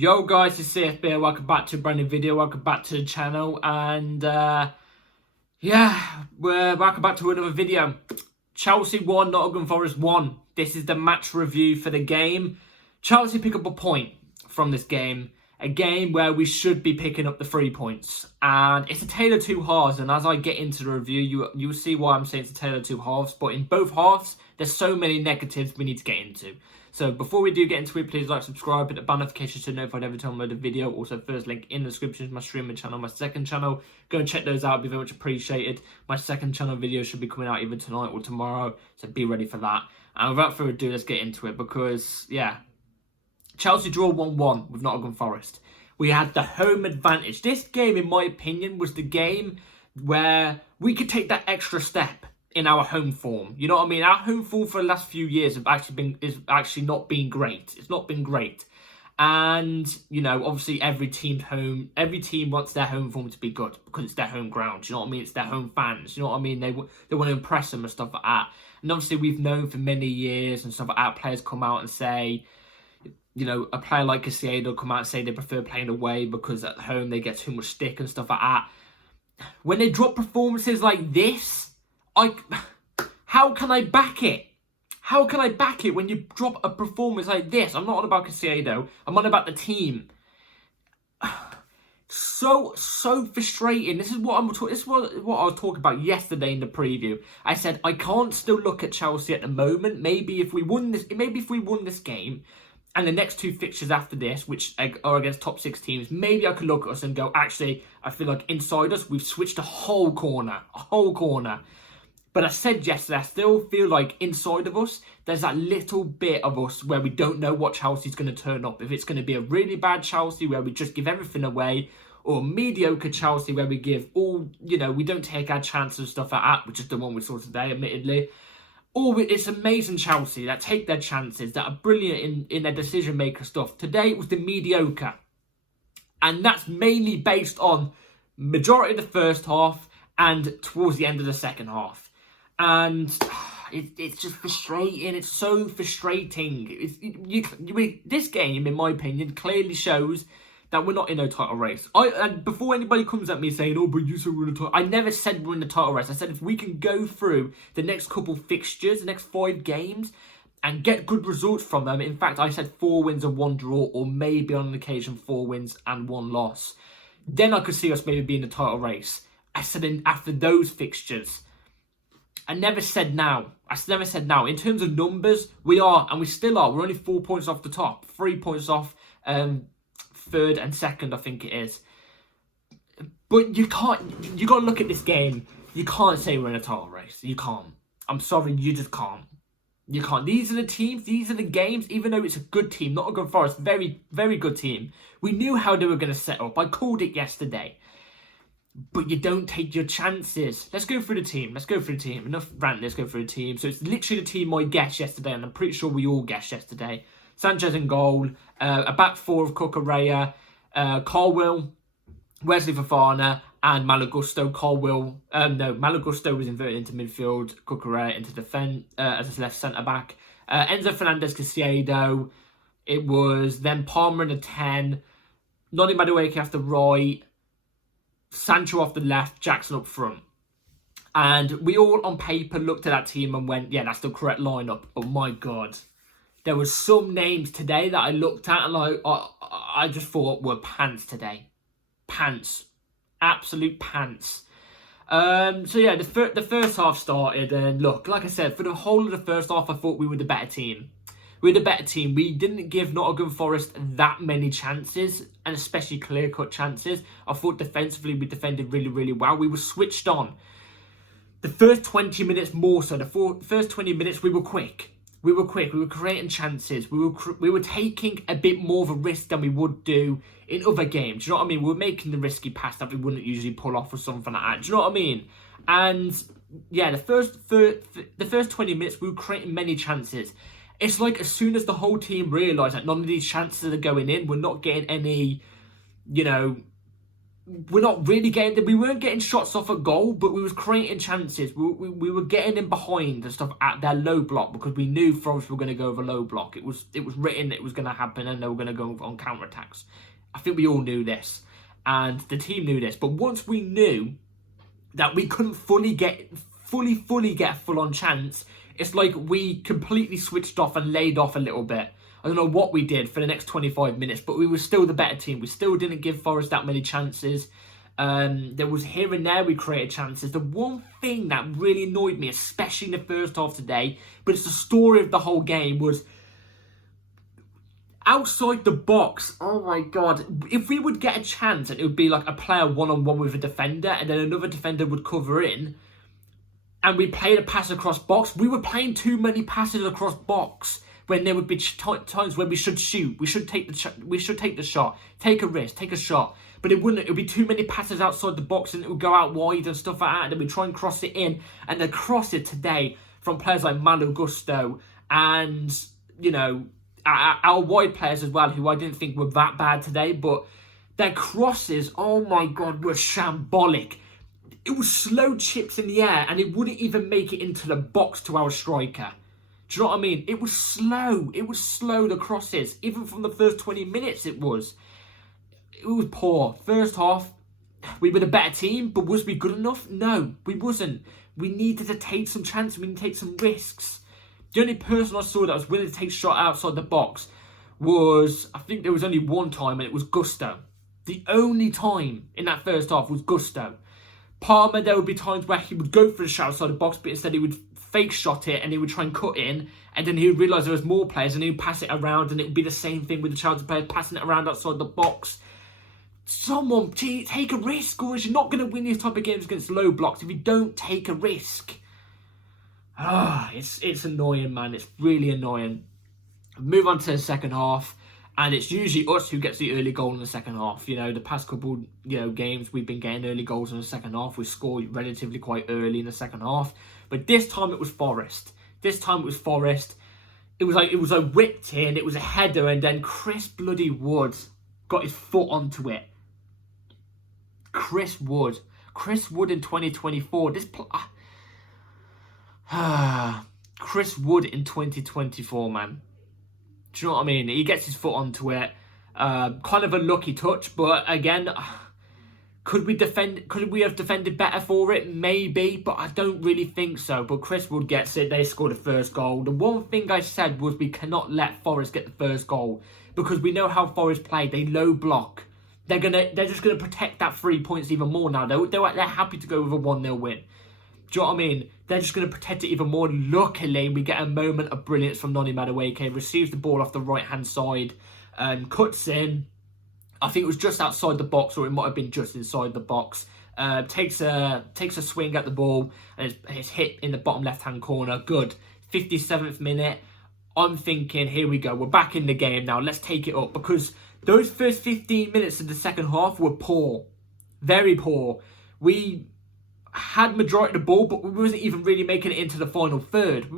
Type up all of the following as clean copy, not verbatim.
Yo guys, it's CFB, welcome back to a brand new video, welcome back to the channel, and we're welcome back to another video. Chelsea won, Nottingham Forest won. This is the match review for the game. Chelsea pick up a point from this game, a game where we should be picking up the 3 points, and it's a tale of two halves, and as I get into the review, you'll see why I'm saying it's a tale of two halves, but in both halves, there's so many negatives we need to get into. So before we do get into it, please like, subscribe, hit the bell notification to know if I ever download a video. Also, first link in the description is my streaming channel, my second channel. Go and check those out, it'd be very much appreciated. My second channel video should be coming out either tonight or tomorrow, so be ready for that. And without further ado, let's get into it because, Chelsea draw 1-1 with Nottingham Forest. We had the home advantage. This game, in my opinion, was the game where we could take that extra step in our home form. You know what I mean? Our home form for the last few years is actually not been great. It's not been great. And, you know, obviously every team wants their home form to be good because it's their home ground. You know what I mean? It's their home fans. You know what I mean? They want to impress them and stuff like that. And obviously we've known for many years and stuff like that, players come out and say, you know, a player like Casado come out and say they prefer playing away because at home they get too much stick and stuff like that. When they drop performances like this, how can I back it? How can I back it when you drop a performance like this? I'm not on about Casado. I'm on about the team. So frustrating. This is what I was talking about yesterday in the preview. I said I can't still look at Chelsea at the moment. Maybe if we won this game, and the next two fixtures after this, which are against top 6 teams, maybe I could look at us and go, actually, I feel like inside us, we've switched a whole corner. But I said yesterday, I still feel like inside of us, there's that little bit of us where we don't know what Chelsea's going to turn up. If it's going to be a really bad Chelsea where we just give everything away, or mediocre Chelsea where we give all, you know, we don't take our chances and stuff like that, which is the one we saw today, admittedly. Or it's amazing Chelsea that take their chances, that are brilliant in their decision-maker stuff. Today it was the mediocre. And that's mainly based on majority of the first half and towards the end of the second half. And it's just frustrating. It's so frustrating. This game, in my opinion, clearly shows that we're not in a title race. And before anybody comes at me saying, oh, but you said we're in a title, I never said we're in a title race. I said if we can go through the next couple fixtures, the next 5 games, and get good results from them. In fact, I said 4 wins and 1 draw, or maybe on an occasion 4 wins and 1 loss. Then I could see us maybe being in a title race. I said after those fixtures. I never said now. In terms of numbers, we are, and we still are. We're only 4 points off the top. 3 points off third and second, I think it is. But you got to look at this game. You can't say we're in a title race. You can't. I'm sorry, you just can't. You can't. These are the teams, these are the games, even though it's a good team, Nottingham Forest, very, very good team. We knew how they were going to set up. I called it yesterday. But you don't take your chances. Let's go through the team. Enough rant, let's go through the team. So it's literally the team I guessed yesterday, and I'm pretty sure we all guessed yesterday. Sanchez in goal, a back 4 of Cucurella, Colwill, Wesley Fofana, and Malagusto. Malagusto was inverted into midfield, Cucurella into defence as a left centre-back. Enzo Fernandez Casado. It was then Palmer in the 10, Noni Madueke off the right, Sancho off the left, Jackson up front. And we all on paper looked at that team and went, yeah, that's the correct lineup. But my God, there were some names today that I looked at and I just thought were pants today. Pants. Absolute pants. So yeah, the first half started, and look, like I said, for the whole of the first half, I thought we were the better team. We didn't give Nottingham Forest that many chances, and especially clear-cut chances. I thought defensively we defended really, really well. We were switched on. The first 20 minutes more so. The first 20 minutes we were quick. We were creating chances. We were taking a bit more of a risk than we would do in other games. Do you know what I mean? We were making the risky pass that we wouldn't usually pull off or something like that. Do you know what I mean? And yeah, the first 20 minutes we were creating many chances. It's like as soon as the whole team realised that none of these chances are going in, we're not getting any, you know, we're not really getting, we weren't getting shots off at goal, but we was creating chances. We were getting in behind and stuff at their low block because we knew Forest were going to go over low block. It was written it was going to happen and they were going to go on counter-attacks. I think we all knew this and the team knew this. But once we knew that we couldn't fully get a full-on chance, it's like we completely switched off and laid off a little bit. I don't know what we did for the next 25 minutes, but we were still the better team. We still didn't give Forest that many chances. There was here and there we created chances. The one thing that really annoyed me, especially in the first half today, but it's the story of the whole game, was outside the box. Oh my God. If we would get a chance and it would be like a player one-on-one with a defender and then another defender would cover in and we played a pass across box, we were playing too many passes across box. When there would be times where we should shoot, we should take the shot, take a risk, take a shot. But it wouldn't. It would be too many passes outside the box, and it would go out wide and stuff like that. And then we try and cross it in, and the crosses today from players like Malo Gusto and our wide players as well, who I didn't think were that bad today, but their crosses, oh my God, were shambolic. It was slow chips in the air, and it wouldn't even make it into the box to our striker. Do you know what I mean? It was slow. It was slow, the crosses. Even from the first 20 minutes, it was poor. First half, we were the better team, but was we good enough? No, we wasn't. We needed to take some chances. We needed to take some risks. The only person I saw that was willing to take a shot outside the box was, I think there was only one time, and it was Gusto. The only time in that first half was Gusto. Palmer, there would be times where he would go for a shot outside the box, but instead he would fake shot it and he would try and cut in, and then he would realise there was more players and he would pass it around, and it would be the same thing with the Chelsea players passing it around outside the box. Someone take a risk, or you're not going to win these type of games against low blocks if you don't take a risk. It's annoying, man. It's really annoying. Move on to the second half. And it's usually us who gets the early goal in the second half. The past couple, games we've been getting early goals in the second half. We scored relatively quite early in the second half. But this time it was Forest. It was like whipped in. It was a header, and then Chris Bloody Wood got his foot onto it. Chris Wood in 2024. Chris Wood in 2024, man. Do you know what I mean? He gets his foot onto it. Kind of a lucky touch, but again, could we have defended better for it? Maybe, but I don't really think so. But Chris Wood gets it. They scored the first goal. The one thing I said was we cannot let Forest get the first goal because we know how Forest play. They low block. They're just gonna protect that 3 points even more now. They're happy to go with a 1-0 win. Do you know what I mean? They're just going to protect it even more. Luckily, we get a moment of brilliance from Nottingham. Receives the ball off the right-hand side and cuts in. I think it was just outside the box, or it might have been just inside the box. Takes a swing at the ball, and it's hit in the bottom left-hand corner. Good. 57th minute. I'm thinking, here we go. We're back in the game now. Let's take it up. Because those first 15 minutes of the second half were poor. Very poor. We had majority of the ball, but we wasn't even really making it into the final third.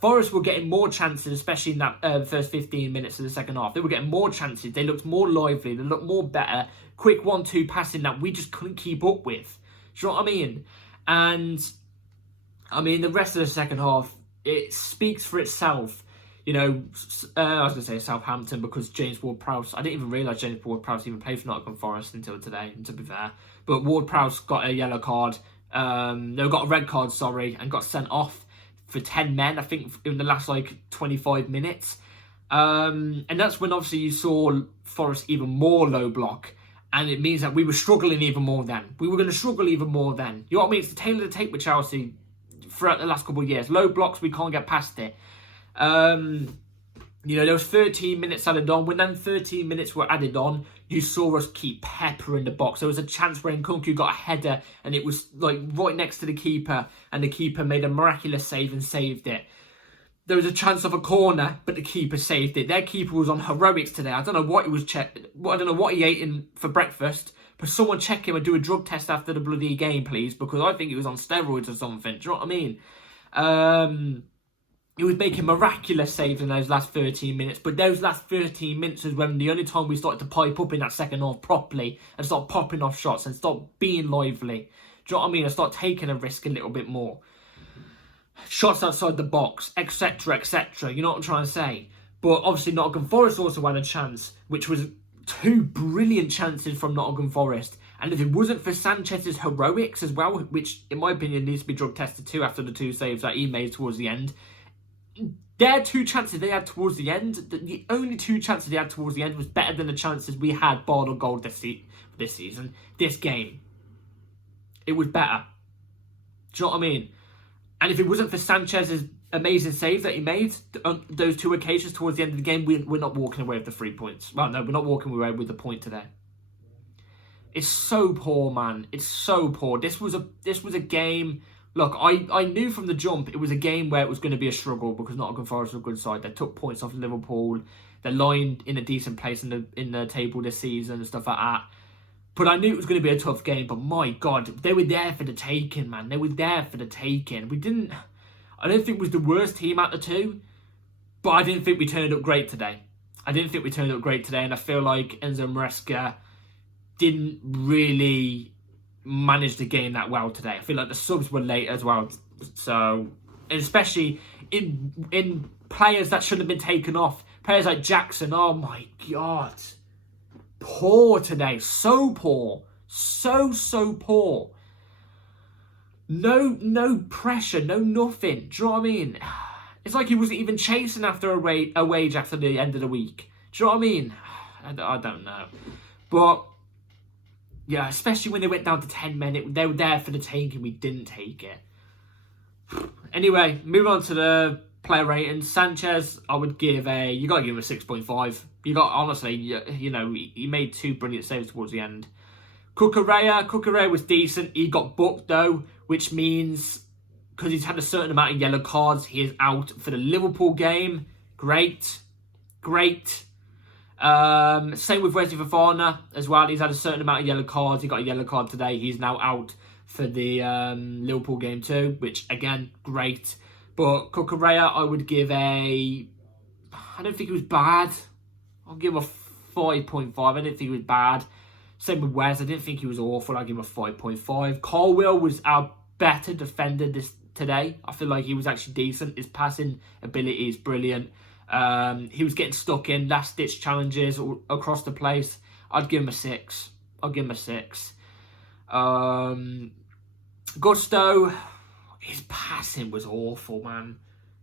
Forest were getting more chances, especially in that first 15 minutes of the second half. They were getting more chances. They looked more lively. They looked more better. Quick 1-2 passing that we just couldn't keep up with. Do you know what I mean? And, I mean, the rest of the second half, it speaks for itself. I was going to say Southampton because James Ward-Prowse, I didn't even realise James Ward-Prowse even played for Nottingham Forest until today, to be fair. But Ward-Prowse got a yellow card, got a red card, and got sent off for 10 men, I think, in the last, 25 minutes. And that's when, obviously, you saw Forest even more low block. And it means that we were struggling even more then. We were going to struggle even more then. You know what I mean? It's the tail of the tape with Chelsea throughout the last couple of years. Low blocks, we can't get past it. There was 13 minutes added on. When then 13 minutes were added on, you saw us keep peppering the box. There was a chance where Nkunku got a header and it was right next to the keeper, and the keeper made a miraculous save and saved it. There was a chance of a corner, but the keeper saved it. Their keeper was on heroics today. I don't know what he ate for breakfast, but someone check him and do a drug test after the bloody game, please, because I think he was on steroids or something. Do you know what I mean? he was making miraculous saves in those last 13 minutes. But those last 13 minutes was when the only time we started to pipe up in that second half properly and start popping off shots and start being lively. Do you know what I mean? And start taking a risk a little bit more. Shots outside the box, etc., etc. You know what I'm trying to say? But obviously Nottingham Forest also had a chance, which was 2 brilliant chances from Nottingham Forest. And if it wasn't for Sanchez's heroics as well, which in my opinion needs to be drug tested too after the 2 saves that he made towards the end, their 2 chances they had towards the end, the only 2 chances they had towards the end was better than the chances we had barred on goal this season, this game. It was better. Do you know what I mean? And if it wasn't for Sanchez's amazing save that he made on those 2 occasions towards the end of the game, we're not walking away with the 3 points. Well, no, we're not walking away with the point today. It's so poor, man. It's so poor. This was a game. Look, I knew from the jump it was a game where it was going to be a struggle because Nottingham Forest were a good side. They took points off Liverpool. They're lying in a decent place in the table this season and stuff like that. But I knew it was going to be a tough game. But my God, they were there for the taking, man. They were there for the taking. I don't think it was the worst team out of the 2, but I didn't think we turned up great today. And I feel like Enzo Maresca didn't really manage the game that well today. I feel like the subs were late as well. So, especially in players that shouldn't have been taken off. Players like Jackson, oh my God. Poor today. So poor. So poor. No pressure, no nothing. Do you know what I mean? It's like he wasn't even chasing after a wage after the end of the week. Do you know what I mean? I don't know. But, yeah, especially when they went down to 10 men, they were there for the taking. We didn't take it. Anyway, moving on to the player rating. Sanchez, I would give you got to give him a 6.5. Honestly, you know, he made 2 brilliant saves towards the end. Cucurella was decent. He got booked though, which means because he's had a certain amount of yellow cards, he is out for the Liverpool game. Great. Same with Wesley Fofana as well. He's had a certain amount of yellow cards. He got a yellow card today. He's now out for the Liverpool game too, which again, great. But Cucurella, I would give I don't think he was bad. I'll give him a 5.5. I didn't think he was bad. Same with Wes. I didn't think he was awful. I'll give him a 5.5. Colwill was our better defender today. I feel like he was actually decent. His passing ability is brilliant. He was getting stuck in last-ditch challenges across the place. I'd give him a 6. Gusto, his passing was awful, man.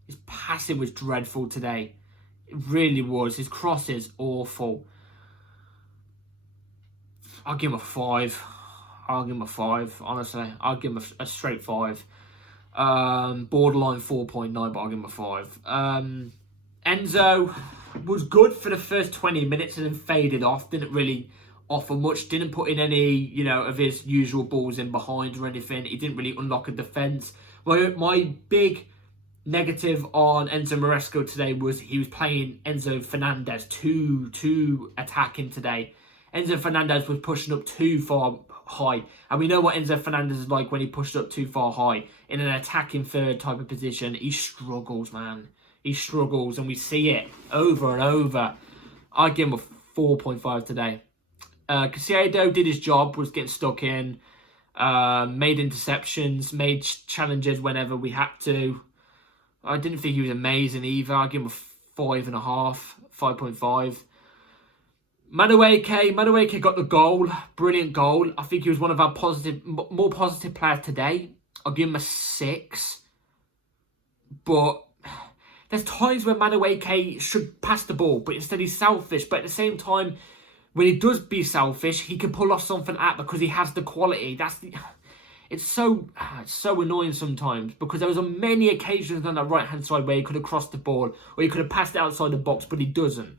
His passing was dreadful today. It really was. His crosses, awful. I'll give him a 5. Honestly. I'll give him a straight 5. Borderline 4.9, but I'll give him a 5. Enzo was good for the first 20 minutes and then faded off. Didn't really offer much. Didn't put in any, of his usual balls in behind or anything. He didn't really unlock a defence. My big negative on Enzo Maresca today was he was playing Enzo Fernandez too attacking today. Enzo Fernandez was pushing up too far high. And we know what Enzo Fernandez is like when he pushed up too far high. In an attacking third type of position, he struggles, man. He struggles, and we see it over and over. I'd give him a 4.5 today. Caicedo did his job, was getting stuck in, made interceptions, made challenges whenever we had to. I didn't think he was amazing either. I'd give him a 5.5, 5.5. Madueke got the goal. Brilliant goal. I think he was one of our more positive players today. I'll give him a 6. But there's times where Madueke should pass the ball, but instead he's selfish. But at the same time, when he does be selfish, he can pull off something out because he has the quality. It's so annoying sometimes because there was many occasions on that right-hand side where he could have crossed the ball or he could have passed it outside the box, but he doesn't.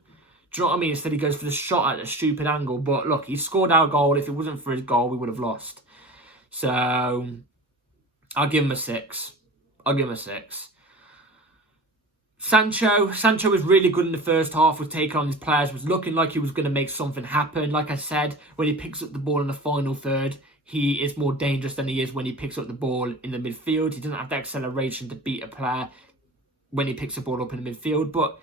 Do you know what I mean? Instead he goes for the shot at a stupid angle. But look, he scored our goal. If it wasn't for his goal, we would have lost. So, I'll give him a 6. Sancho was really good in the first half, was taking on his players, was looking like he was going to make something happen. Like I said, when he picks up the ball in the final third, he is more dangerous than he is when he picks up the ball in the midfield. He doesn't have the acceleration to beat a player. when he picks the ball up in the midfield. But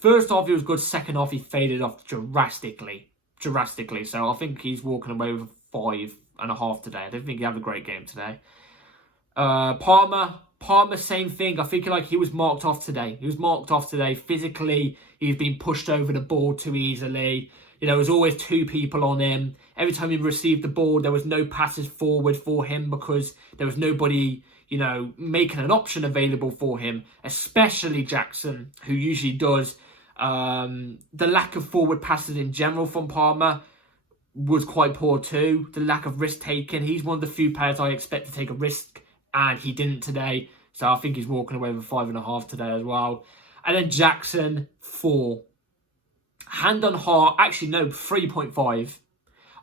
first half he was good, second half he faded off drastically. So I think he's walking away with a 5.5 today. I don't think he had a great game today. Palmer, same thing. I think he was marked off today. Physically, he's been pushed over the ball too easily. There was always two people on him. Every time he received the ball, there was no passes forward for him because there was nobody, making an option available for him, especially Jackson, who usually does. The lack of forward passes in general from Palmer was quite poor too. The lack of risk taking. He's one of the few players I expect to take a risk, and he didn't today. So I think he's walking away with 5.5 today as well. And then Jackson, 4. Hand on heart, actually no, 3.5.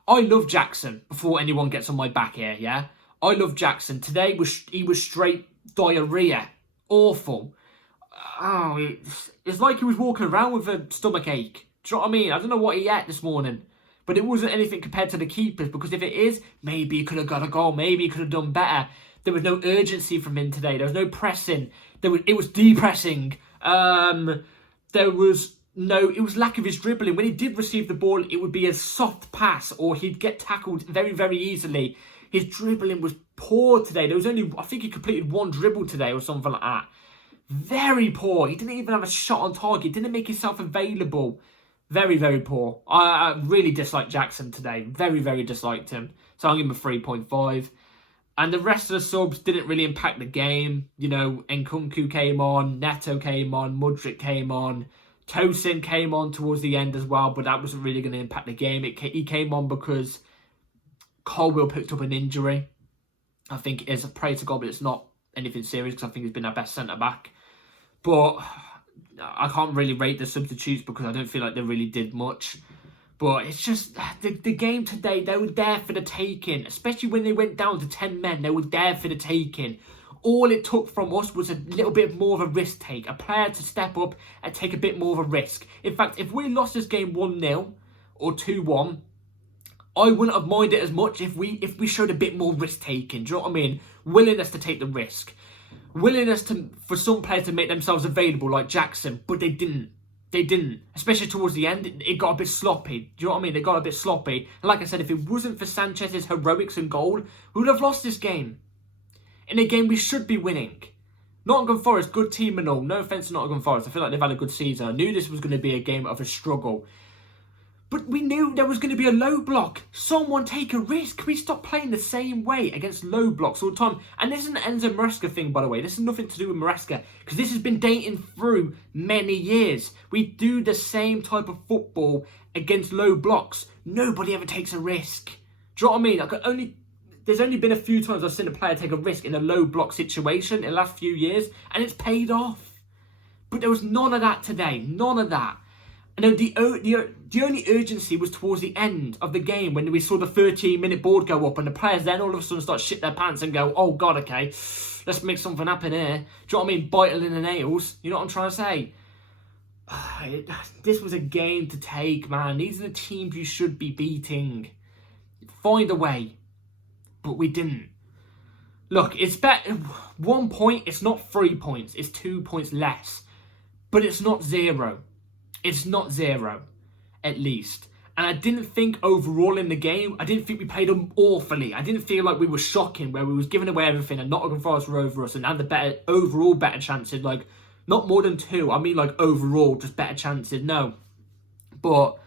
I love Jackson before anyone gets on my back here, yeah? I love Jackson. Today, he was straight diarrhea. Awful. Oh, it's like he was walking around with a stomach ache. Do you know what I mean? I don't know what he ate this morning. But it wasn't anything compared to the keepers, because if it is, maybe he could have got a goal. Maybe he could have done better. There was no urgency from him today. There was no pressing. It was depressing. It was lack of his dribbling. When he did receive the ball, it would be a soft pass or he'd get tackled very, very easily. His dribbling was poor today. I think he completed one dribble today or something like that. Very poor. He didn't even have a shot on target. Didn't make himself available. Very, very poor. I really disliked Jackson today. Very, very disliked him. So I'll give him a 3.5. And the rest of the subs didn't really impact the game. Nkunku came on, Neto came on, Mudryk came on. Tosin came on towards the end as well, but that wasn't really going to impact the game. He came on because Colwill picked up an injury. I think it's a pray to God, but it's not anything serious because I think he's been our best centre-back. But I can't really rate the substitutes because I don't feel like they really did much. But it's just, the game today, they were there for the taking. Especially when they went down to 10 men, they were there for the taking. All it took from us was a little bit more of a risk take. A player to step up and take a bit more of a risk. In fact, if we lost this game 1-0 or 2-1, I wouldn't have minded as much if we showed a bit more risk taking. Do you know what I mean? Willingness to take the risk. Willingness for some players to make themselves available like Jackson, but they didn't. Especially towards the end, it got a bit sloppy. Do you know what I mean? They got a bit sloppy. And like I said, if it wasn't for Sanchez's heroics and goal, we would have lost this game. In a game we should be winning. Nottingham Forest, good team and all. No offence to Nottingham Forest. I feel like they've had a good season. I knew this was going to be a game of a struggle. But we knew there was going to be a low block. Someone take a risk. Can we stop playing the same way against low blocks all the time? And this is an Enzo Maresca thing, by the way. This is nothing to do with Maresca, because this has been dating through many years. We do the same type of football against low blocks. Nobody ever takes a risk. Do you know what I mean? There's only been a few times I've seen a player take a risk in a low block situation in the last few years, and it's paid off. But there was none of that today. None of that. And the only urgency was towards the end of the game when we saw the 13-minute board go up and the players then all of a sudden start shit their pants and go, oh God, okay, let's make something happen here. Do you know what I mean? Biting in the nails. You know what I'm trying to say? This was a game to take, man. These are the teams you should be beating. Find a way. But we didn't. Look, it's better. 1 point, it's not 3 points. It's 2 points less. But it's not 0. It's not 0, at least. And I didn't think overall in the game, I didn't think we played them awfully. I didn't feel like we were shocking, where we was giving away everything and Nottingham Forest were over us and had the overall better chances. Like, not more than 2. I mean, like, overall, just better chances. No. But,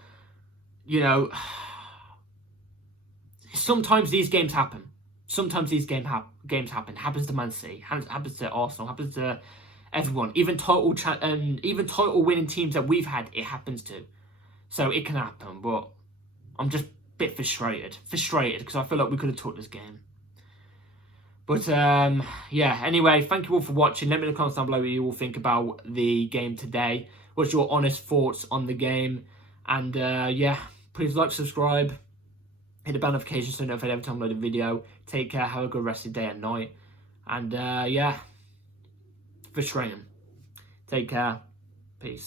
sometimes these games happen. Sometimes these games happen. Happens to Man City. Happens to Arsenal. Happens to everyone. Even title winning teams that we've had, it happens to. So it can happen. But I'm just a bit frustrated. Because I feel like we could have took this game. But yeah. Anyway, thank you all for watching. Let me know in the comments down below what you all think about the game today. What's your honest thoughts on the game? And yeah, please like, subscribe. Hit the bell notification so you're notified every time I upload a video. Take care, have a good rest of the day and night. And yeah, frustrating. Take care. Peace.